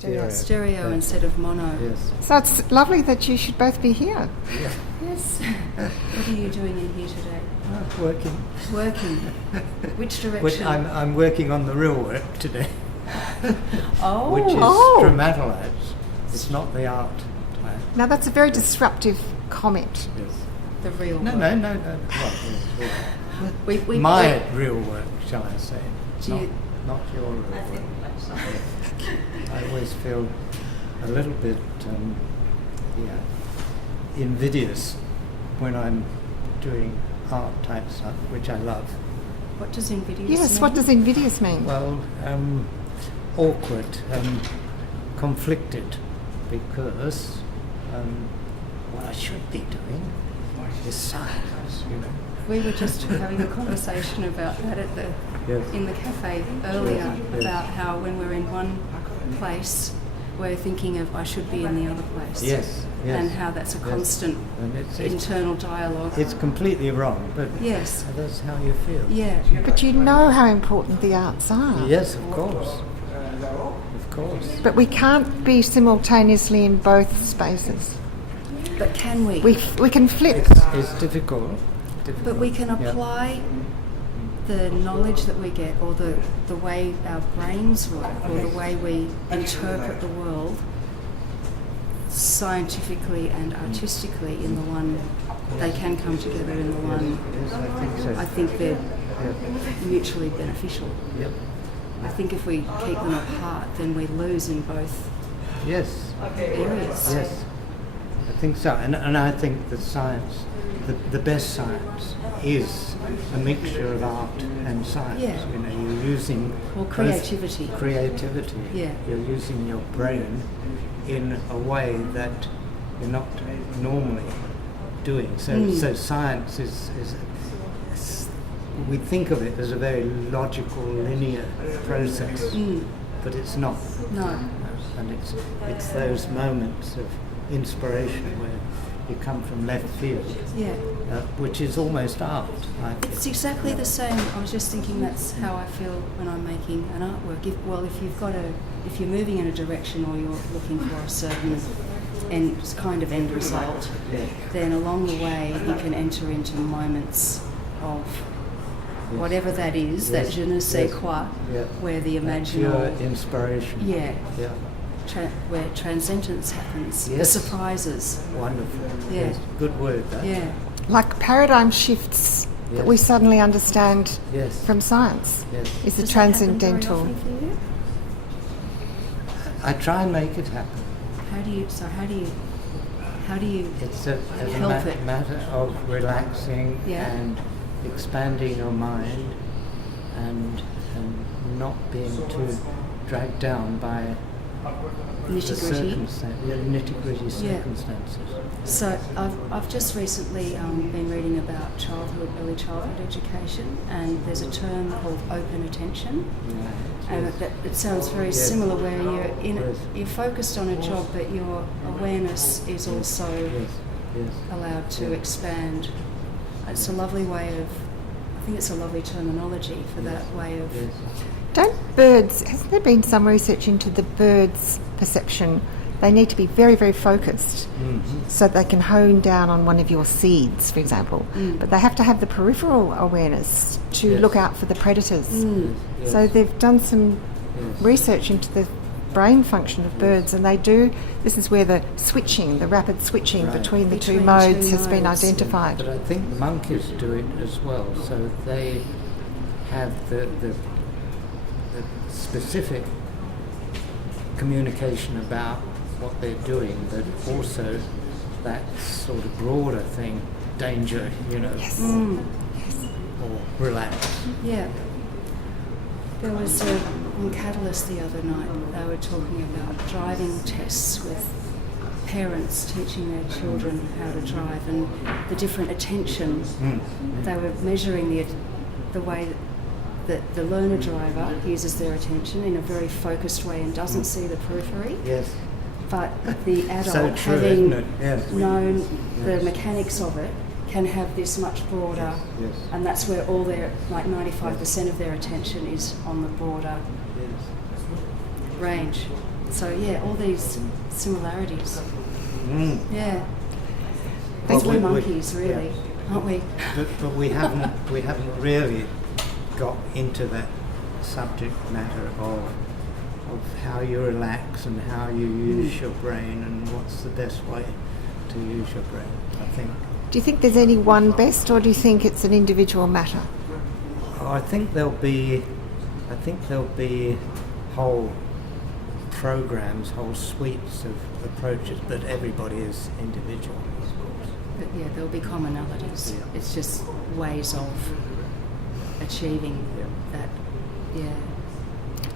Stereo instead of mono. Yes. So it's lovely that you should both be here. Yeah. Yes. What are you doing in here today? Working. Working. Which direction? I'm working on the real work today. Oh. Which is dramatalised. It's not the art type. Now that's a very disruptive comment. Yes. The real work. No. Well, We my real work, shall I say? Do Not your real work. I always feel a little bit invidious when I'm doing art type stuff, which I love. What does invidious Yes, mean? what does invidious mean? Well, awkward, conflicted, because what I should be doing is science, you know. We were just having a conversation about that in the cafe earlier, about how when we're in one place, we're thinking of I should be in the other place. Yes. And how that's a constant internal dialogue. It's completely wrong, but yes, that's how you feel. Yeah. But you know how important the arts are. Yes, of course. Of course. But we can't be simultaneously in both spaces. But can we? We can flip. It's difficult. But we can apply the knowledge that we get, or the way our brains work, or the way we interpret the world scientifically and artistically in the one. They can come together in the one. Yes, I think so. I think they're mutually beneficial. Yep. I think if we keep them apart, then we lose in both Yes. areas. Yes. I think so. And I think that science, the best science, is a mixture of art and science. Yeah. You know, you're using creativity. Creativity. Yeah. You're using your brain in a way that you're not normally doing. So science is we think of it as a very logical, linear process, but it's not. No. And it's those moments of inspiration where you come from left field, which is almost art. It's exactly the same. I was just thinking that's how I feel when I'm making an artwork. If you're moving in a direction, or you're looking for a certain end result, then along the way you can enter into moments of whatever that is, that je ne sais quoi, where the imaginal pure inspiration. Where transcendence happens, the surprises. Wonderful. Yeah. Yes. Good word, that. Yeah. Like paradigm shifts that we suddenly understand from science is the Does transcendental. That happen very often for you? I try and make it happen. How do you It's a help it? matter of relaxing Yeah. and expanding your mind and not being too dragged down by the nitty-gritty circumstances. So I've just recently been reading about early childhood education, and there's a term called open attention, and it sounds very similar, where you're focused on a job, but your awareness is also allowed to expand. It's a lovely way of, I think it's a lovely terminology for that way of. Hasn't there been some research into the birds' perception? They need to be very, very focused so they can hone down on one of your seeds, for example. But they have to have the peripheral awareness to look out for the predators. So they've done some research into the brain function of birds, and this is where the rapid switching between the two modes has been identified. But I think monkeys do it as well, so they have the specific communication about what they're doing, but also that sort of broader thing, danger, or relax. Yeah. There was on Catalyst the other night, they were talking about driving tests with parents teaching their children how to drive, and the different attention. They were measuring the way that the learner driver uses their attention in a very focused way and doesn't see the periphery. Yes. But the adult, So true, having isn't it? Yes. known the mechanics of it, can have this much broader, and that's where all their, 95% of their attention is on the broader range. So yeah, all these similarities. Yeah. Well, We're monkeys, really, aren't we? But we haven't really got into that subject matter of how you relax and how you use your brain and what's the best way to use your brain, I think. Do you think there's any one best, or do you think it's an individual matter? I think there'll be whole programs, whole suites of approaches, but everybody is individual, of course. But yeah, there'll be commonalities. Yeah. It's just ways of achieving that. Yeah.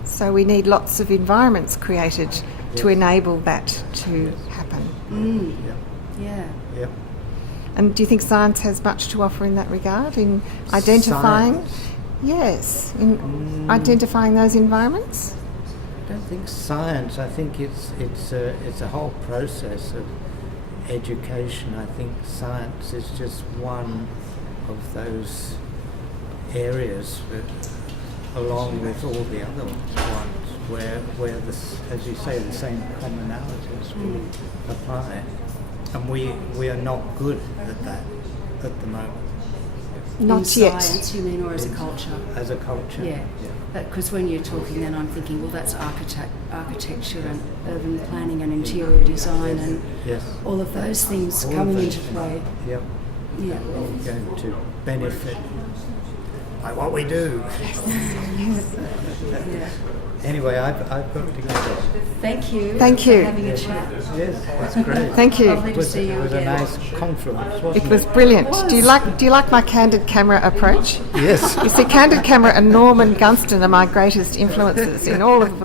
So we need lots of environments created to enable that to happen. Yeah. Yeah. Yep. And do you think science has much to offer in that regard, in identifying? Science? Yes, in identifying those environments? I don't think science. I think it's a whole process of education. I think science is just one of those areas that, along with all the other ones, where this, as you say, the same commonalities will apply, and we are not good at that at the moment. Not in yet. science, you mean, or as a culture? As a culture. Yeah. Because when you're talking, then I'm thinking, well, that's architecture and urban planning and interior design and all of those things All coming of into those play. Yep. Yeah. All going to benefit by what we do. Yeah. Anyway, I've got to go. Thank you. Thank you. For having a chat. Yes, that's great. Thank you. Lovely to see you It was a again. nice confluence, wasn't It it? was brilliant. Do you like my candid camera approach? Yes. You see, candid camera and Norman Gunston are my greatest influences in all of